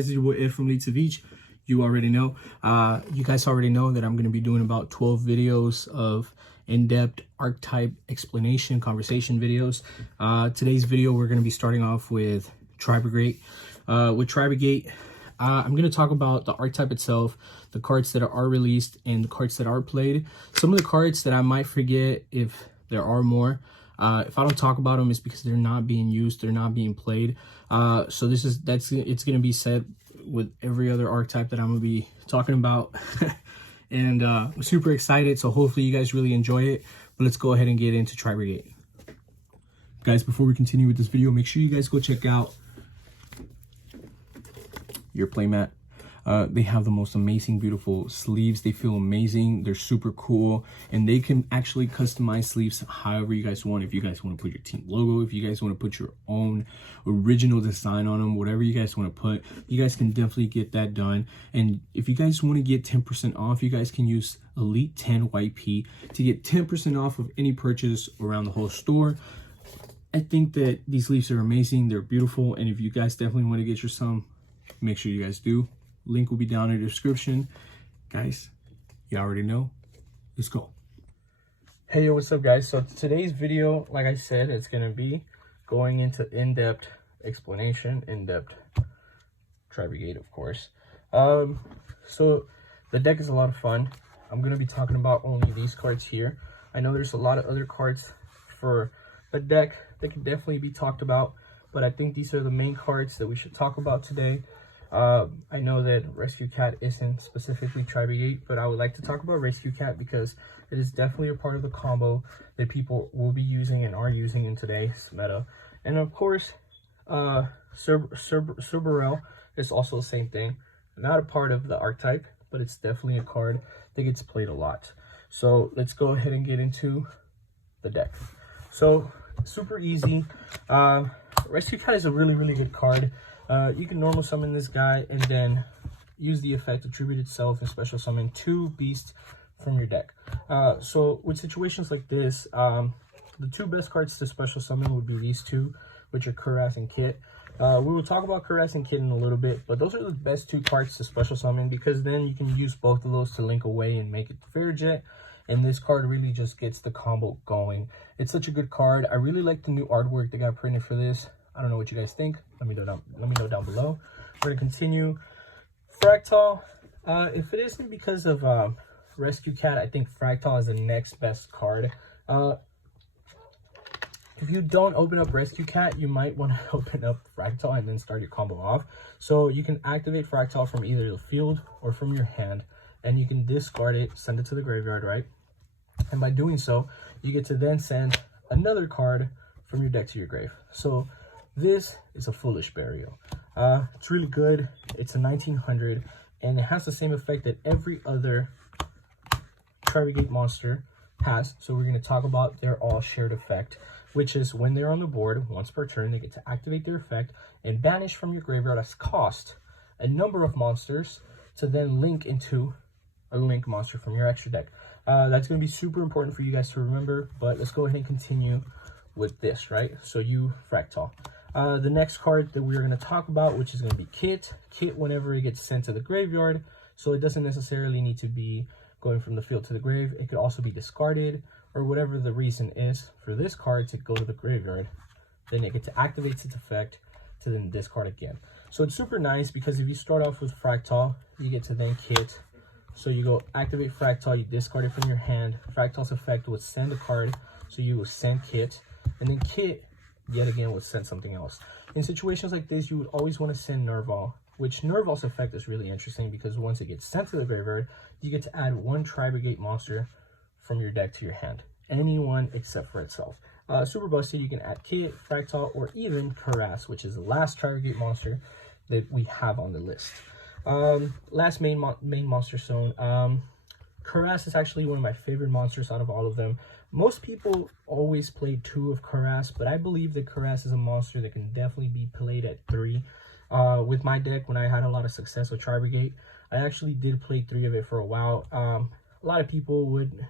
guys? It's your boy Ed from Lead to Beach. You already know. You guys already know that I'm going to be doing about 12 videos of in-depth archetype explanation, conversation videos. Today's video, we're going to be starting off with Tri-Brigade. With Tri-Brigade, I'm going to talk about the archetype itself, the cards that are released, and the cards that are played. Some of the cards that I might forget if there are more. If I don't talk about them, it's because they're not being used, they're not being played. So it's going to be said with every other archetype that I'm going to be talking about. And I'm super excited, so hopefully you guys really enjoy it. But let's go ahead and get into Tri-Brigade. Guys, before we continue with this video, make sure you guys go check out your playmat. They have the most amazing, beautiful sleeves. They feel amazing. They're super cool, and they can actually customize sleeves however you guys want. If you guys want to put your team logo, if you guys want to put your own original design on them, whatever you guys want to put, you guys can definitely get that done. And if you guys want to get 10% off, you guys can use Elite 10 YP to get 10% off of any purchase around the whole store. I think that these sleeves are amazing. They're beautiful, and if you guys definitely want to get your some, make sure you guys do. Link will be down in the description. Guys, you already know. Let's go. Hey, yo, what's up, guys? So today's video, like I said, it's going to be going into in-depth explanation, in-depth Tri-Brigade, of course. So the deck is a lot of fun. I'm going to be talking about only these cards here. I know there's a lot of other cards for the deck that can definitely be talked about, but I think these are the main cards that we should talk about today. I know that Rescue Cat isn't specifically Tri-Brigade, but I would like to talk about Rescue Cat because it is definitely a part of the combo that people will be using and are using in today's meta. And of course, Cerberell is also the same thing. Not a part of the archetype, but it's definitely a card that gets played a lot. So let's go ahead and get into the deck. So super easy. Rescue Cat is a really good card. You can normal summon this guy and then use the effect attribute itself and special summon 2 beasts from your deck. So with situations like this, the 2 best cards to special summon would be these 2, which are Cuirass and Kit. We will talk about Cuirass and Kit in a little bit, but those are the best 2 cards to special summon because then you can use both of those to link away and make it Fair Jet. And this card really just gets the combo going. It's such a good card. I really like the new artwork that got printed for this. I don't know what you guys think. Let me know down below. We're gonna continue. Fractal. If it isn't because of Rescue Cat, I think Fractal is the next best card. If you don't open up Rescue Cat, you might want to open up Fractal and then start your combo off. So you can activate Fractal from either the field or from your hand, and you can discard it, send it to the graveyard, right? And by doing so, you get to then send another card from your deck to your grave. So this is a Foolish Burial. It's really good. It's a 1900, and it has the same effect that every other Tri-Brigade monster has. So we're going to talk about their all shared effect, which is when they're on the board, once per turn, they get to activate their effect and banish from your graveyard as cost a number of monsters to then link into a link monster from your extra deck. That's going to be super important for you guys to remember, but let's go ahead and continue with this, right? So you Fractal. The next card that we're going to talk about, which is going to be Kit. Kit, whenever it gets sent to the graveyard, so it doesn't necessarily need to be going from the field to the grave. It could also be discarded, or whatever the reason is for this card to go to the graveyard. Then it gets to activate its effect to then discard again. So it's super nice because if you start off with Fractal, you get to then Kit. So you go activate Fractal, you discard it from your hand. Fractal's effect would send a card, so you will send Kit, and then Kit yet again would send something else. In situations like this, you would always want to send Nerval, which Nerval's effect is really interesting because once it gets sent to the graveyard, you get to add 1 Tri-Brigade monster from your deck to your hand. Anyone except for itself. Super busted, you can add Kit, Fractal, or even Cuirass, which is the last Tri-Brigade monster that we have on the list. Last main monster zone. Cuirass is actually one of my favorite monsters out of all of them. Most people always play 2 of Cuirass, but I believe that Cuirass is a monster that can definitely be played at 3. With my deck, when I had a lot of success with Tri-Brigade, I actually did play 3 of it for a while. A lot of people would,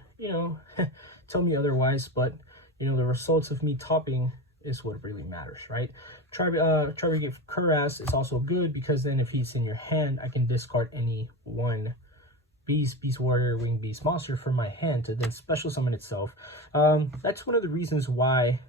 tell me otherwise, but, the results of me topping is what really matters, right? Tri-Brigade Cuirass is also good because then if he's in your hand, I can discard any one beast warrior, winged beast monster from my hand to then special summon itself. That's one of the reasons why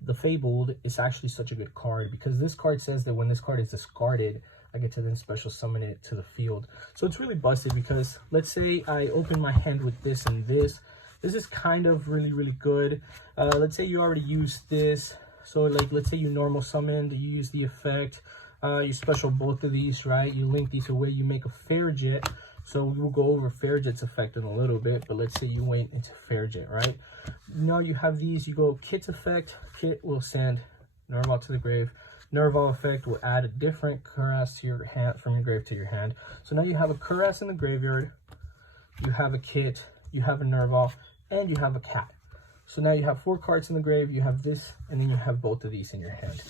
the Fabled is actually such a good card, because this card says that when this card is discarded, I get to then special summon it to the field. So it's really busted, because let's say I open my hand with this and this. This is kind of really good. Let's say you already used this. So like, let's say you normal summoned, you use the effect, you special both of these, right? You link these away, you make a Fairjet. So we will go over Fairjet's effect in a little bit, but let's say you went into Fairjet, right? Now you have these, you go Kit's effect. Kit will send Nerval to the grave. Nerval effect will add a different Cuirass to your hand, from your grave to your hand. So now you have a Cuirass in the graveyard, you have a Kit, you have a Nerval, and you have a cat. So now you have 4 cards in the grave, you have this, and then you have both of these in your hand.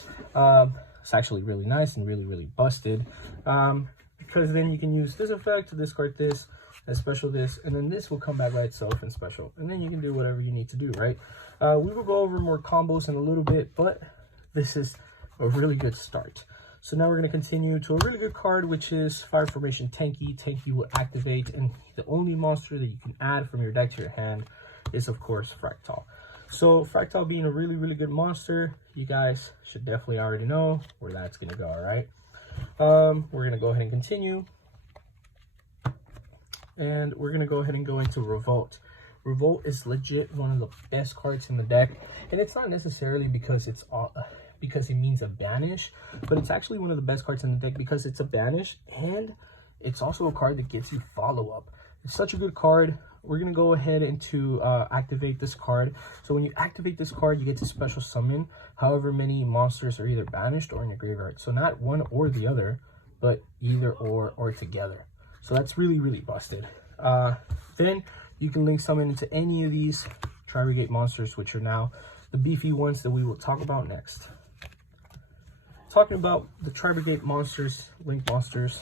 It's actually really nice and really busted. Because then you can use this effect to discard this, and special this, and then this will come back by itself and special. And then you can do whatever you need to do, right? We will go over more combos in a little bit, but this is a really good start. So now we're going to continue to a really good card, which is Fire Formation Tanky. Tanky will activate, and the only monster that you can add from your deck to your hand is, of course, Fractal. So Fractal being a really good monster, you guys should definitely already know where that's going to go, all right? We're going to go ahead and continue. And we're going to go ahead and go into Revolt. Revolt is legit one of the best cards in the deck. And it's not necessarily because it's because it means a banish, but it's actually one of the best cards in the deck because it's a banish, and it's also a card that gives you follow-up. It's such a good card. We're going to go ahead and to activate this card. So when you activate this card, you get to special summon however many monsters are either banished or in your graveyard. So not one or the other, but either or together. So that's really busted. Then you can link summon into any of these Tri-Brigade monsters, which are now the beefy ones that we will talk about next. Talking about the Tri-Brigade monsters, link monsters,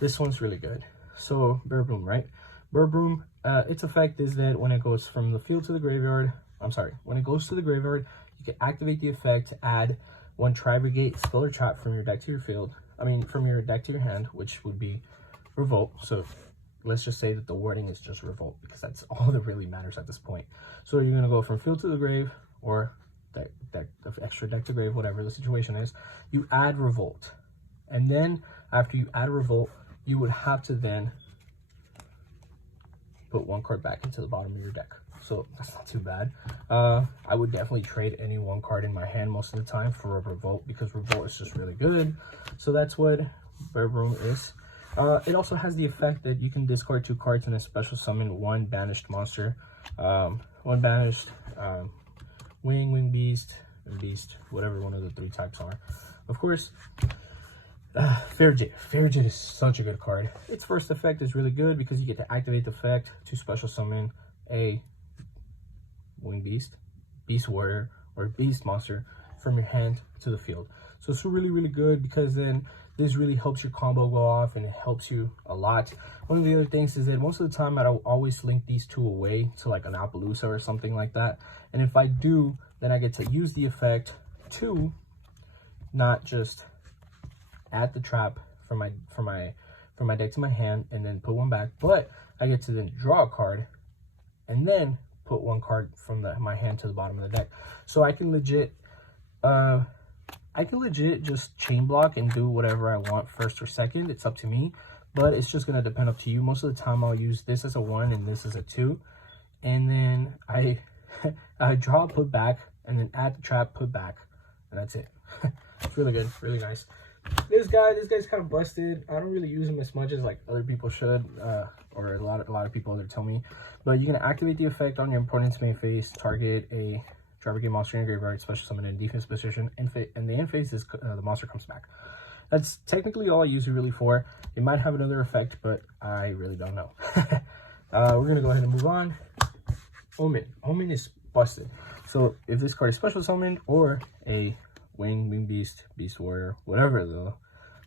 this one's really good. So Bearbroom, right? Bearbroom, its effect is that when it goes from the field to the graveyard, when it goes to the graveyard, you can activate the effect to add 1 Tri-Brigade spell or trap from your deck to your field. From your deck to your hand, which would be Revolt. So let's just say that the wording is just Revolt, because that's all that really matters at this point. So you're going to go from field to the grave, or extra deck to grave, whatever the situation is. You add Revolt. And then after you add Revolt, you would have to then put 1 card back into the bottom of your deck. So that's not too bad. I would definitely trade any 1 card in my hand most of the time for a Revolt, because Revolt is just really good. So that's what Bearbroom is. It also has the effect that you can discard 2 cards and then special summon 1 banished monster. 1 banished, wing beast, and beast, whatever one of the 3 types are. Of course, Fairjet. Fairjet is such a good card. Its first effect is really good because you get to activate the effect to special summon a wing beast, beast warrior, or beast monster from your hand to the field. So it's really good, because then this really helps your combo go off, and it helps you a lot. One of the other things is that most of the time I'll always link these 2 away to like an Appaloosa or something like that. And if I do, then I get to use the effect to not just add the trap from my deck to my hand and then put 1 back, but I get to then draw a card and then put 1 card from my hand to the bottom of the deck. So I can legit just chain block and do whatever I want first or second. It's up to me, but it's just going to depend up to you. Most of the time I'll use this as a 1 and this as a 2, and then I draw, put back, and then add the trap, put back, and that's it. It's really good, really nice. This guy's kind of busted. I don't really use him as much as like other people should, or a lot of people that tell me. But you can activate the effect on your opponent's main phase, target a Tri-Brigade monster in your graveyard, special summon in defense position, and the end phase is the monster comes back. That's technically all I use it really for. It might have another effect, but I really don't know. We're gonna go ahead and move on. Omen. Omen is busted. So if this card is special summoned, or a wing beast, beast warrior, whatever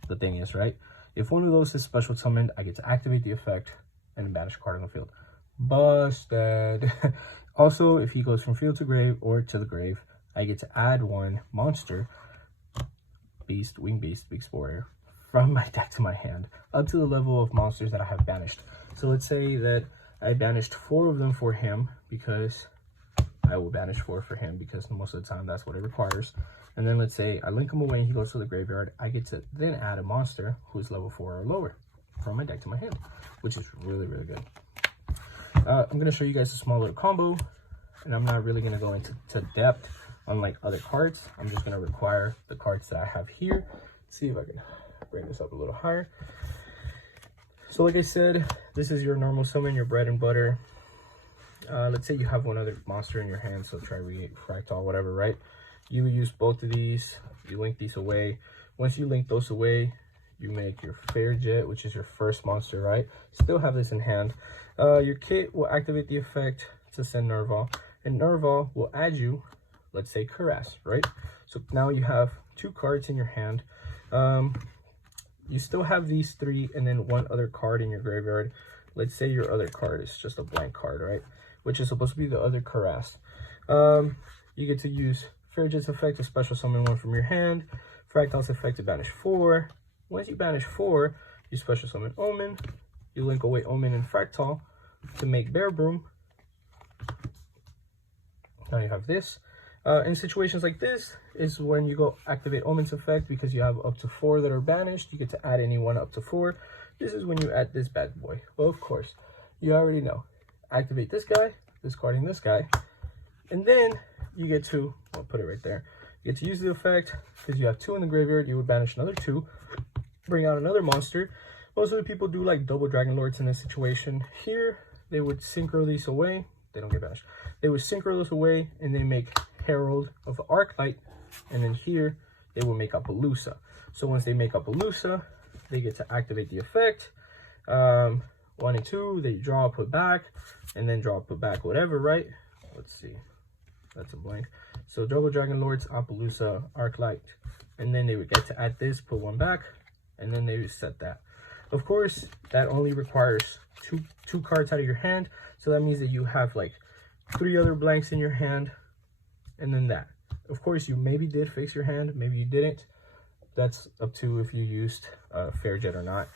the thing is, right? If one of those is special summoned, I get to activate the effect and banish a card on the field. Busted. Also, if he goes from field to grave or to the grave, I get to add one monster, beast, wing beast, big spoiler, from my deck to my hand, up to the level of monsters that I have banished. So let's say that I banished 4 of them for him, because I will banish 4 for him, because most of the time that's what it requires. And then let's say I link him away and he goes to the graveyard. I get to then add a monster who's level 4 or lower from my deck to my hand, which is really, really good. I'm going to show you guys a small little combo, and I'm not really going to go into depth on like other cards. I'm just going to require the cards that I have here. Let's see if I can bring this up a little higher. So like I said, this is your normal summon, your bread and butter. Let's say you have one other monster in your hand, so Tri-Brigade, Fractal, whatever, right? You use both of these, you link these away. Once you link those away, you make your Fair Jet, which is your first monster, right? Still have this in hand. Your kit will activate the effect to send Nerval, and Nerval will add you, let's say, Caress, right? So now you have 2 cards in your hand. You still have these 3 and then 1 other card in your graveyard. Let's say your other card is just a blank card, right? Which is supposed to be the other Caress. You get to use Fair Jet's effect to special summon 1 from your hand. Fractal's effect to banish 4. Once you banish 4, you special summon Omen. You link away Omen and Fractal to make Bear Broom. Now you have this. In situations like this is when you go activate Omen's effect, because you have up to 4 that are banished. You get to add any one up to 4. This is when you add this bad boy. Well, of course, you already know. Activate this guy, discarding this guy, and then you get to, I'll put it right there. You get to use the effect because you have 2 in the graveyard. You would banish another 2, bring out another monster. Most of the people do like double Dragon Lords in this situation. Here, they would synchro these away. They don't get banished. They would synchro those away and then make Herald of Archtype, and then here they will make Appaloosa. So once they make Appaloosa, they get to activate the effect. 1 and 2, they draw, put back, and then draw, put back, whatever, right? Let's see. That's a blank. So double Dragon Lords, Appaloosa, Archlight, and then they would get to add this, put 1 back, and then they would set that. Of course, that only requires two cards out of your hand, so that means that you have like 3 other blanks in your hand, and then that. Of course, you maybe did fix your hand, maybe you didn't. That's up to if you used Fair Jet or not.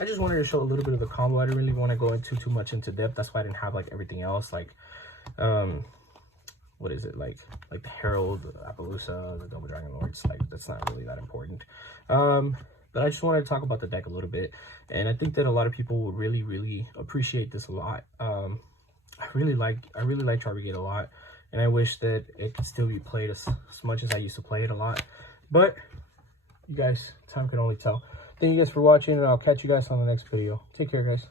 I just wanted to show a little bit of the combo. I didn't really want to go into too much into depth. That's why I didn't have like everything else, like what is it, like the Herald, the Appaloosa, the double Dragon Lords. Like, that's not really that important. But I just wanted to talk about the deck a little bit, and I think that a lot of people would really appreciate this a lot. I really like Tri-Brigade a lot, and I wish that it could still be played as much as I used to play it a lot. But you guys, time can only tell. Thank you guys for watching, and I'll catch you guys on the next video. Take care, guys.